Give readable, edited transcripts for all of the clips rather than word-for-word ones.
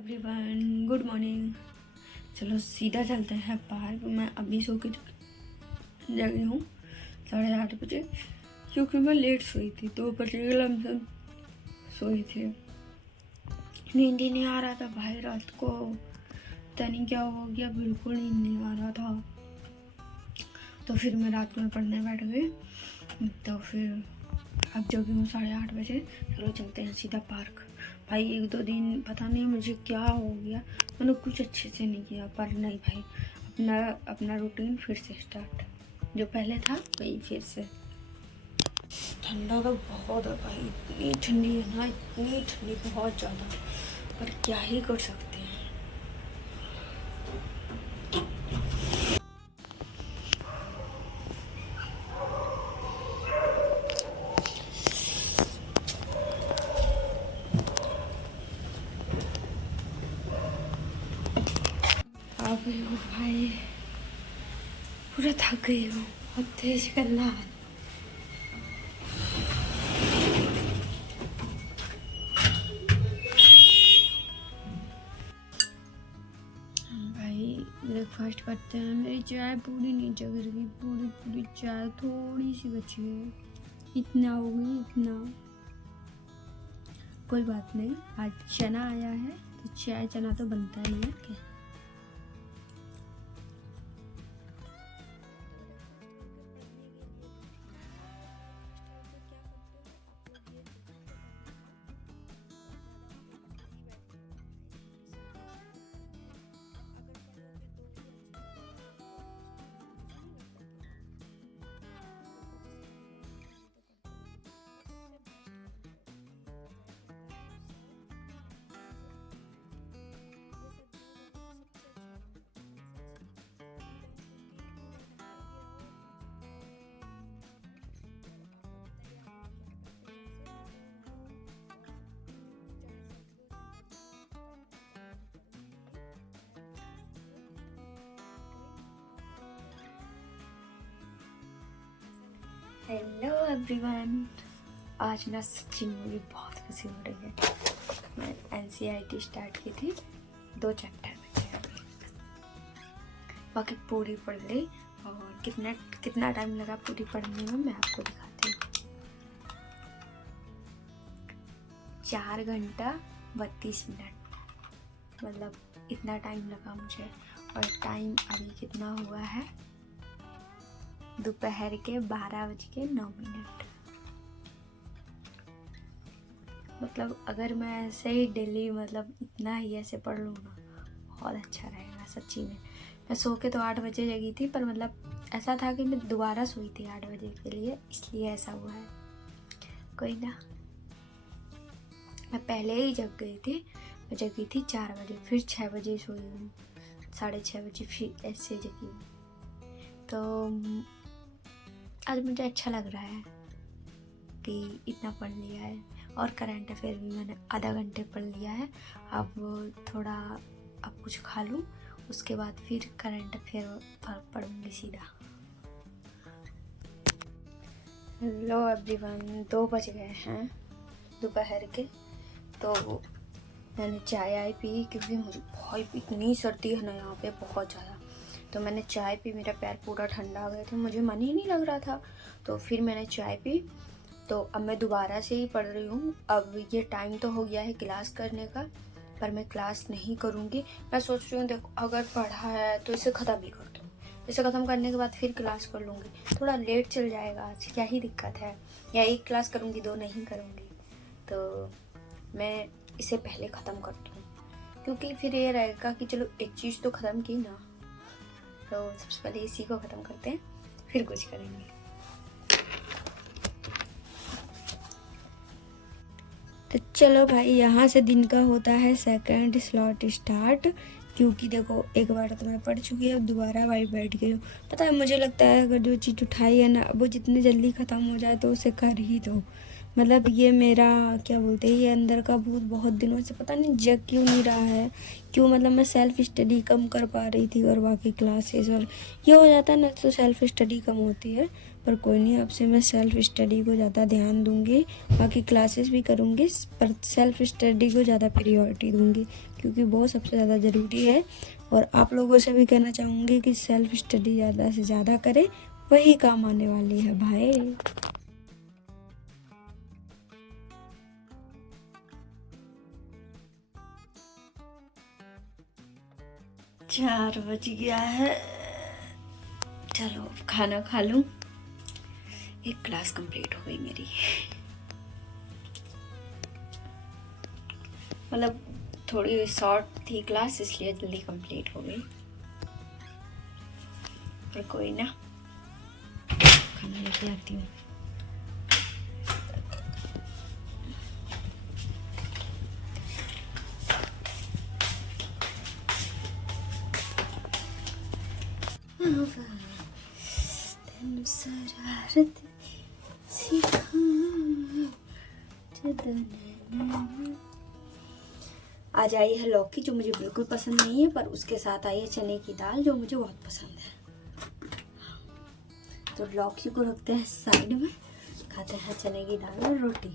Everyone good morning. चलो सीधा चलते हैं पार्क। मैं अभी सो के जगी हूँ 8:30 बजे, क्योंकि मैं लेट सोई थी। 2 बजे के लमसम सोई थी। नींद ही नहीं आ रहा था भाई रात को। पता नहीं क्या हो गया, बिल्कुल नींद नहीं आ रहा था। तो फिर मैं रात में पढ़ने बैठ गई। तो फिर अब जगी हूँ 8:30 बजे। चलो चलते हैं सीधा पार्क। भाई 1-2 दिन पता नहीं मुझे क्या हो गया, मैंने कुछ अच्छे से नहीं किया। पर नहीं भाई, अपना रूटीन फिर से स्टार्ट, जो पहले था वही फिर से। ठंडा तो बहुत है भाई, इतनी ठंडी है ना, इतनी ठंडी बहुत ज़्यादा। पर क्या ही कर सकते हैं। आ गई हूँ भाई, पूरा थक गई हूँ। अब तेज करना है। भाई ब्रेकफास्ट करते हैं। मेरी चाय पूरी नीचे गिर गई, पूरी चाय थोड़ी सी बची है। इतना हो गई, इतना। कोई बात नहीं, आज चना आया है तो चाय चना तो बनता ही है क्या। हेलो एवरीवन, आज ना सच्ची मुझे बहुत खुशी हो रही है। मैं NCERT स्टार्ट की थी, 2 चैप्टर बचे हैं अभी, बाकी पूरी पढ़ ली। और कितना टाइम लगा पूरी पढ़ने में मैं आपको दिखाती हूँ। 4 घंटा 32 मिनट, मतलब इतना टाइम लगा मुझे। और टाइम अभी कितना हुआ है, दोपहर के 12:09। मतलब अगर मैं ऐसे ही डेली मतलब इतना ही ऐसे पढ़ लूँ ना, बहुत अच्छा रहेगा सच्ची में। मैं सो के तो 8 बजे जगी थी, पर मतलब ऐसा था कि मैं दोबारा सोई थी 8 बजे के लिए, इसलिए ऐसा हुआ है। कोई ना, मैं पहले ही जग गई थी। मैं जगी थी 4 बजे, फिर 6 बजे सोई हूँ, 6:30 बजे फिर ऐसे जगी हूँ। तो आज मुझे अच्छा लग रहा है कि इतना पढ़ लिया है। और करंट अफेयर भी मैंने आधा घंटे पढ़ लिया है। अब थोड़ा अब कुछ खा लूँ, उसके बाद फिर करंट अफेयर पढ़ूंगी सीधा। हेलो एवरीवन, 2 बज गए हैं दोपहर के। तो मैंने चाय पी, क्योंकि मुझे बहुत इतनी सर्दी है ना यहाँ पे बहुत ज़्यादा। तो मैंने चाय पी, मेरा पैर पूरा ठंडा हो गया था, मुझे मन ही नहीं लग रहा था। तो फिर मैंने चाय पी। तो अब मैं दोबारा से ही पढ़ रही हूँ। अब ये टाइम तो हो गया है क्लास करने का, पर मैं क्लास नहीं करूँगी। मैं सोच रही हूँ देखो, अगर पढ़ा है तो इसे ख़त्म ही कर दूँ। इसे ख़त्म करने के बाद फिर क्लास कर लूँगी। थोड़ा लेट चल जाएगा आज, क्या ही दिक्कत है। या 1 क्लास करूँगी, 2 नहीं करूँगी। तो मैं इसे पहले ख़त्म कर दूँ, क्योंकि फिर ये रहेगा कि चलो एक चीज़ तो ख़त्म की ना। तो सबसे पहले इसी को ख़त्म करते हैं, फिर कुछ करेंगे। तो चलो भाई, यहाँ से दिन का होता है सेकंड स्लॉट स्टार्ट। क्योंकि देखो, एक बार तो मैं पढ़ चुकी है, अब दोबारा वही बैठ गई हूँ। पता है, मुझे लगता है अगर जो चीज़ उठाई है ना, वो जितनी जल्दी ख़त्म हो जाए तो उसे कर ही दो। मतलब ये मेरा क्या बोलते हैं, ये अंदर का भूत बहुत दिनों से पता नहीं जग क्यों नहीं रहा है, क्यों मतलब मैं सेल्फ स्टडी कम कर पा रही थी और बाकी क्लासेस और ये हो जाता है ना, तो सेल्फ स्टडी कम होती है। पर कोई नहीं, अब से मैं सेल्फ स्टडी को ज़्यादा ध्यान दूंगी, बाकी क्लासेस भी करूँगी पर सेल्फ स्टडी को ज़्यादा प्रायोरिटी दूंगी, क्योंकि वो सबसे ज़्यादा ज़रूरी है। और आप लोगों से भी कहना चाहूँगी कि सेल्फ स्टडी ज़्यादा से ज़्यादा करें, वही काम आने वाली है भाई। 4 बज गया है, चलो खाना खा लूँ। एक क्लास कंप्लीट हो गई मेरी, मतलब थोड़ी शॉर्ट थी क्लास इसलिए जल्दी कंप्लीट हो गई, पर कोई ना, खाना लेके आती हूँ। आज आई है लौकी जो मुझे बिल्कुल पसंद नहीं है, पर उसके साथ आई है चने की दाल जो मुझे बहुत पसंद है। तो लौकी को रखते हैं साइड में, खाते हैं चने की दाल और रोटी।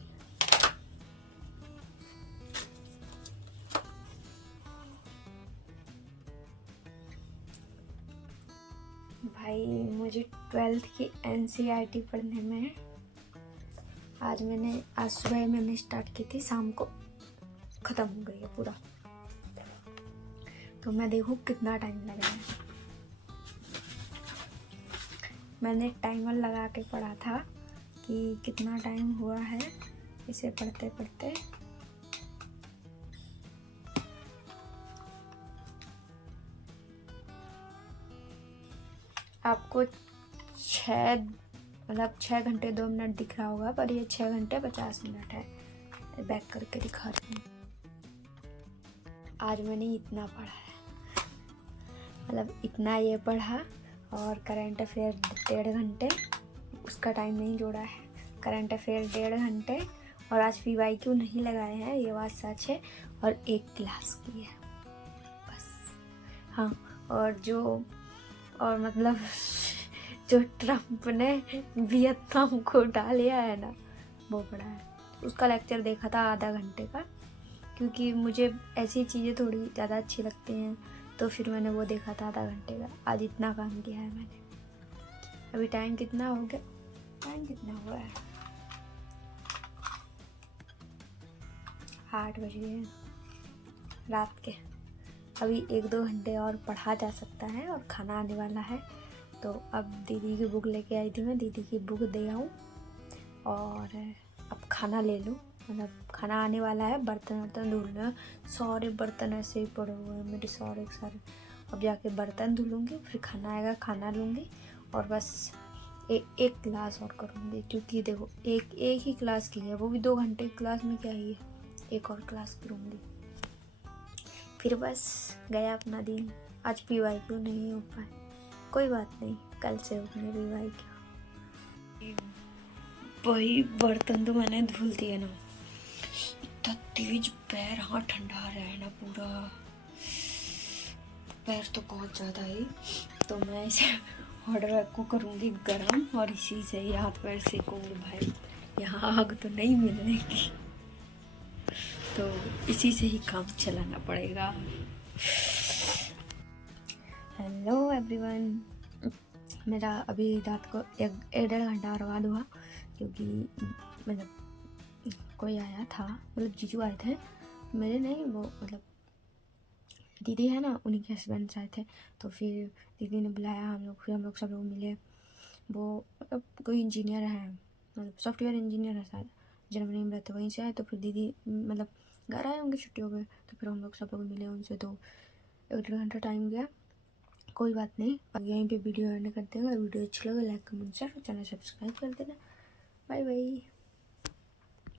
भाई मुझे 12th की NCERT पढ़ने में आज सुबह मैंने स्टार्ट की थी, शाम को ख़त्म हो गई है पूरा। तो मैं देखूँ कितना टाइम लगा है। मैंने टाइमर लगा के पढ़ा था कि कितना टाइम हुआ है इसे पढ़ते पढ़ते। आपको 6 घंटे 2 मिनट दिख रहा होगा, पर ये 6 घंटे 50 मिनट है। बैक करके दिखा रही हूँ। आज मैंने इतना पढ़ा है, मतलब इतना ये पढ़ा, और करंट अफेयर 1.5 घंटे, उसका टाइम नहीं जोड़ा है। करंट अफेयर 1.5 घंटे, और आज PYQ नहीं लगाए हैं, ये बात सच है, और एक क्लास की है बस। हाँ, और मतलब जो ट्रम्प ने वियतनाम को उठा लिया है ना, वो पढ़ा है। उसका लेक्चर देखा था आधा घंटे का, क्योंकि मुझे ऐसी चीज़ें थोड़ी ज़्यादा अच्छी लगती हैं, तो फिर मैंने वो देखा था आधा घंटे का। आज इतना काम किया है मैंने। अभी टाइम कितना हो गया, टाइम कितना हुआ है, 8 बज गए रात के। अभी 1-2 घंटे और पढ़ा जा सकता है, और खाना आने वाला है। तो अब दीदी की बुक लेके आई थी, मैं दीदी की बुक दे आऊँ और अब खाना ले लूँ। मतलब खाना आने वाला है, बर्तन धुलना, सारे बर्तन ऐसे ही पड़े हुए हैं मेरे सारे। अब जाके बर्तन धुलूँगी, फिर खाना आएगा, खाना लूँगी, और बस एक क्लास और करूँगी। क्योंकि देखो एक ही क्लास की है, वो भी 2 घंटे की क्लास में क्या ही है, एक और क्लास करूँगी, फिर बस गया अपना दिन। आज PYQ नहीं हो पाए, कोई बात नहीं, कल से होंगे PYQ। वही बर्तन तो मैंने धुल दिए ना, इतना तेज पैर, हाँ ठंडा रहा है ना पूरा पैर, तो बहुत ज़्यादा ही। तो मैं इसे ऑर्डर को करूँगी गरम, और इसी से ही हाथ पैर सेकूँगी भाई। यहाँ आग तो नहीं मिलने की, तो इसी से ही काम चलाना पड़ेगा। हेलो एवरीवन, मेरा अभी रात को 1-1.5 घंटा और बाद हुआ, क्योंकि मतलब कोई आया था, मतलब जीजू आए थे मेरे, नहीं वो मतलब दीदी है ना, उन्हीं के हस्बैंड आए थे। तो फिर दीदी ने बुलाया हम लोग, फिर हम लोग सब लोग मिले। वो मतलब कोई इंजीनियर है, मतलब सॉफ्टवेयर इंजीनियर है शायद, जर्मनी में रहते, वहीं से आए। तो फिर दीदी मतलब घर आए होंगे छुट्टियों में, तो फिर हम लोग सब लोग मिले उनसे। तो 1-1.5 घंटा टाइम गया, कोई बात नहीं। अब यहीं पे वीडियो एंड करते हैं। अगर वीडियो अच्छी लगे like comment share, channel subscribe कर देना। Bye bye.